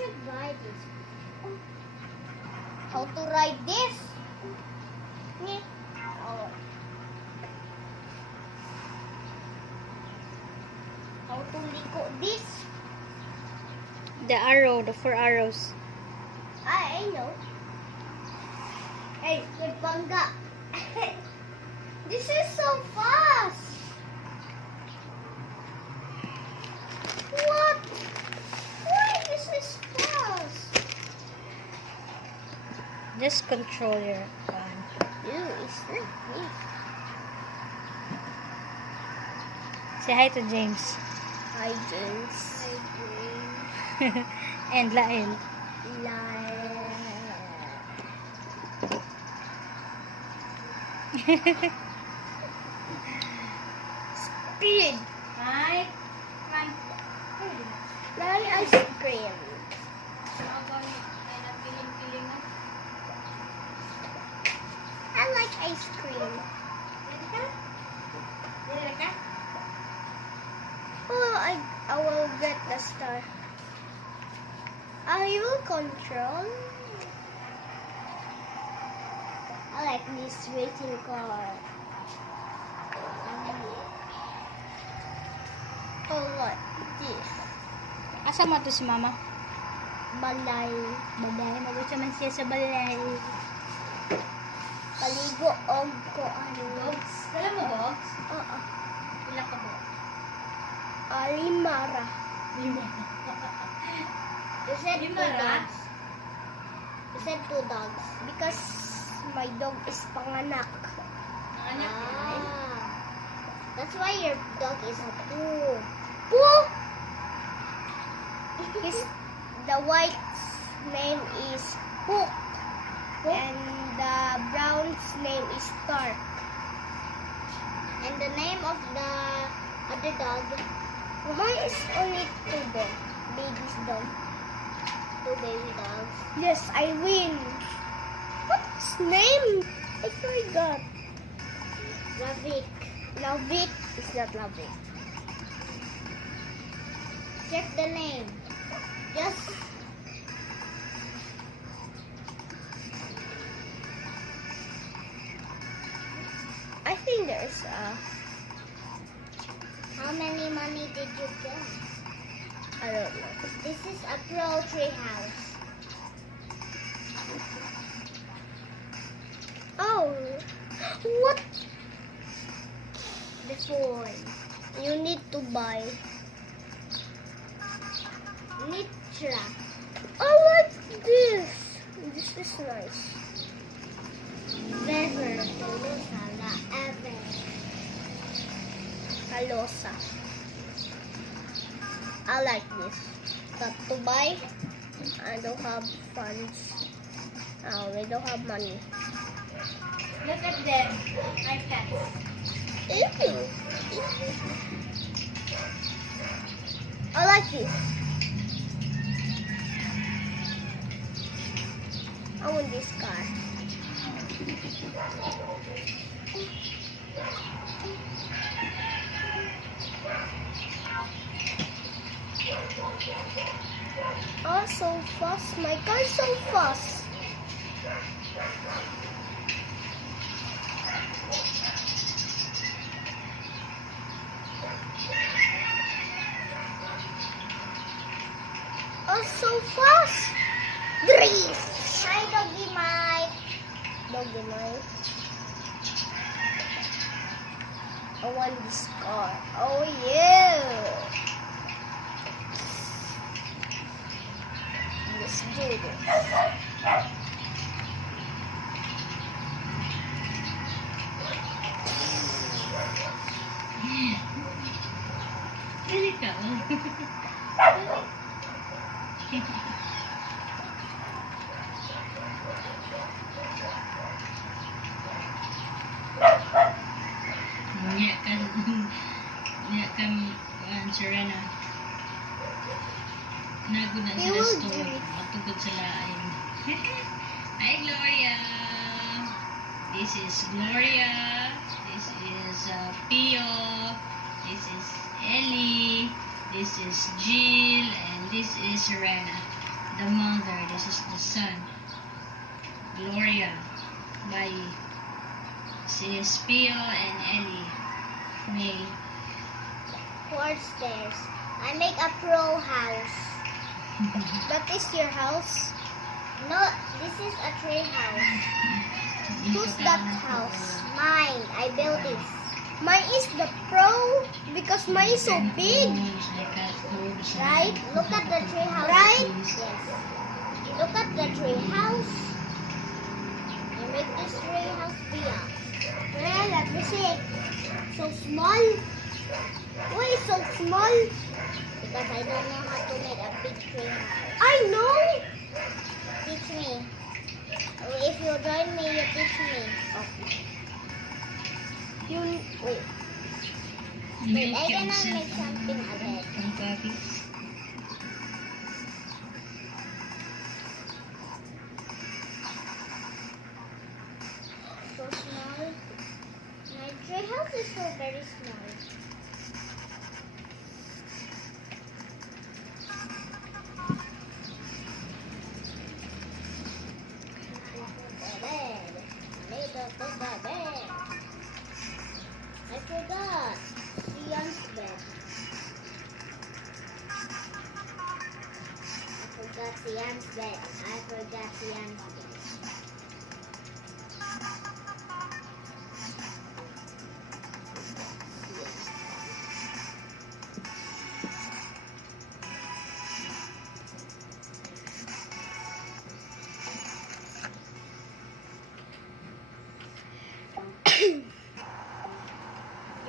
should buy this. How to ride this? Yeah. Oh. How to liko this? The arrow, the 4 arrows. I know. Hey, good bangga. This is so fast. What? Why this is fast? Just control your one. Ew, it's like this. Say hi to James. Hi, James. Hi, James. And Lael. Speed. Hi. Lay ice cream. I like ice cream. Oh, I will get the star. I will control. I like this racing car. Oh, what? This. Asa mo to si mama? Balay. Balay. Magusto man siya sa balay. Paligo og ko ano. Dogs? Dala mo dogs? Oo. Ilan ka mo? Limara. Lima. You said two Limara? dogs. You said 2 dogs. Because my dog is panganak. Anak niya. That's why your dog is a poo. Poo! The white name is Hook. And the brown's name is Stark. And the name of the other dog, mine is only 2 dog. Baby's dog. 2 baby dogs. Yes, I win. What's his name? I forgot. Lavik. Lavik is not Lavik. Check the name. Just I think there's a. How many money did you get? I don't know. This is a poultry house. Oh, what? This one. You need to buy. Nitra. I like this. This is nice. Bever. Tolosa. La Ever. Alosa. I like this. But to buy, I don't have funds. Oh, we don't have money. Look at them. My cats. Ew. I like this. I want this car. Oh, so fast. My car is so fast. Oh, so fast. Drift. Hi, Doggy Mike. Doggy Mike. I want this car. Oh, yeah. Let's do this. Dali ka. Niya kan answer na. Nagod na You sila will store. do it. Matugod sa lain. Hi, Gloria. This is Gloria. This is Pio. This is Ellie. This is Jill. And this is Rena. the mother. This is the son. Gloria. By Sis Pio and Ellie. May. Four stairs. I make a pro house. That is your house? No, this is a tree house. Who's that house? Mine. I built this. Mine is the pro because mine is so big. Right? Look at the tree house. Right? Yes. Look at the tree house. I make this tree house big. Well, let me see. So small. Why is so small? Because I don't know how to make a big tree house. I know. Teach me. If you join me, you teach me. Okay. You wait. Wait, I cannot make something again. So small. My tree house is so very small. I forgot. Sian's bed. I forgot Sian's bed. I forgot Sian's bed.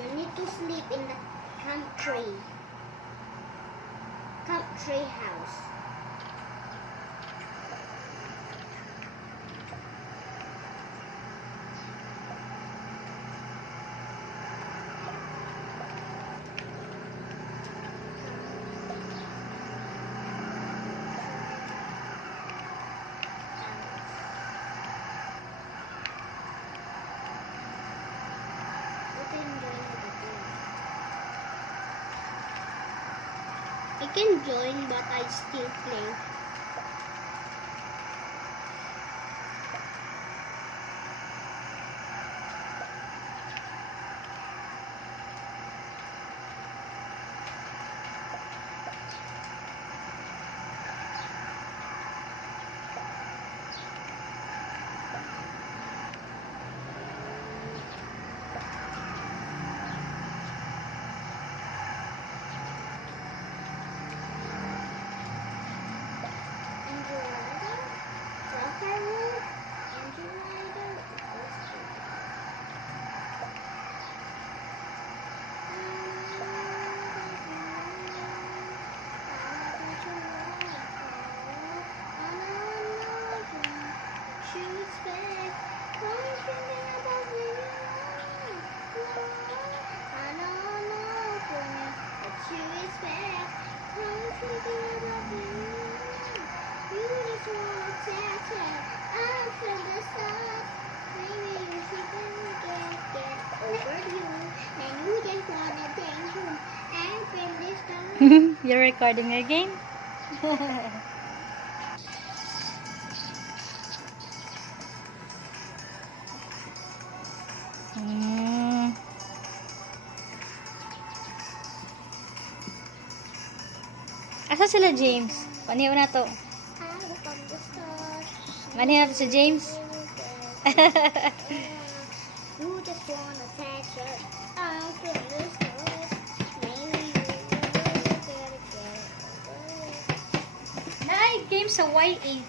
You need to sleep in the country house. I can join, but I still play. You're recording again? Asa sila James? Paniyo na to. Maniyo na to si James. You just wanna touch it. I'm from the stars. Maybe you Nay, game sa Y8.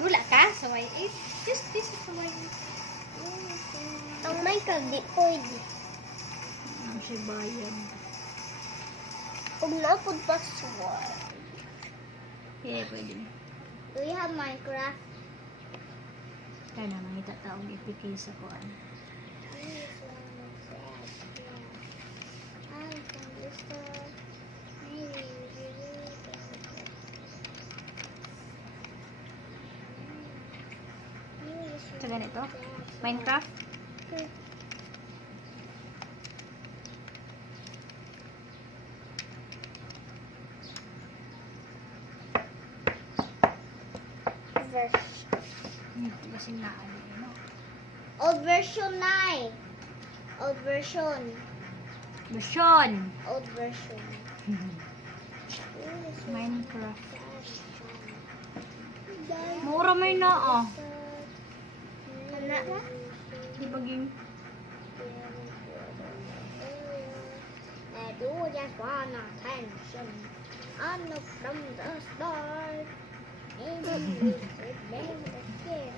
Dula ka sa Y8? Just this is sa Y8. Ang Minecraft di pwede. Ang siya bayan. Kung napod password. Yeah, pwede. Do you have Minecraft? Kaya na, mangita taong ipikay sa kuan. Ito ganito? Minecraft? version. Hindi kasi naano yun. No? Old version 9. Old version. Version. Old version. Minecraft. Mura may na ah. Ano? Di ba game? I do just want attention. I know from the start. Maybe you should never care.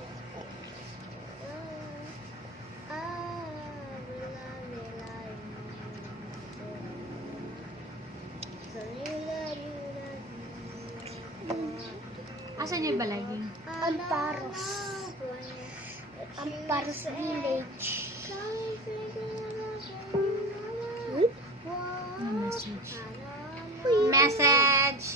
Asan yung balaging? Amparos. Amparos Village. Message. Message.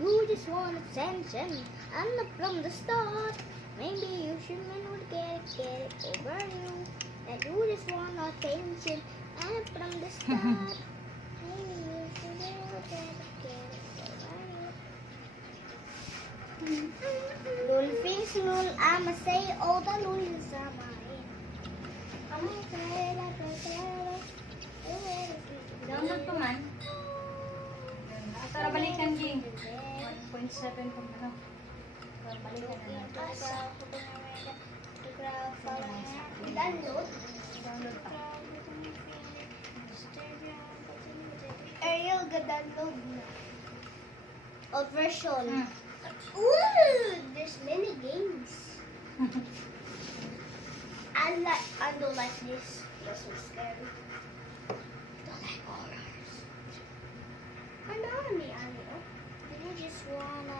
You just want attention, and from the start, maybe you should get it over you. That you just want attention, and from the start, maybe you should get it over you. Dolphins lul, I'ma say all the lulls are mine. I'ma say Download ko man. Tara balikan, Jing. 1.7 kung ano. Tara balikan na natin. Download. Download pa. Ariel, ga-download na. Old version. Hmm. Ooh, there's many games. I don't like this. This is scary. Don't like horrors. Ano, do you just wanna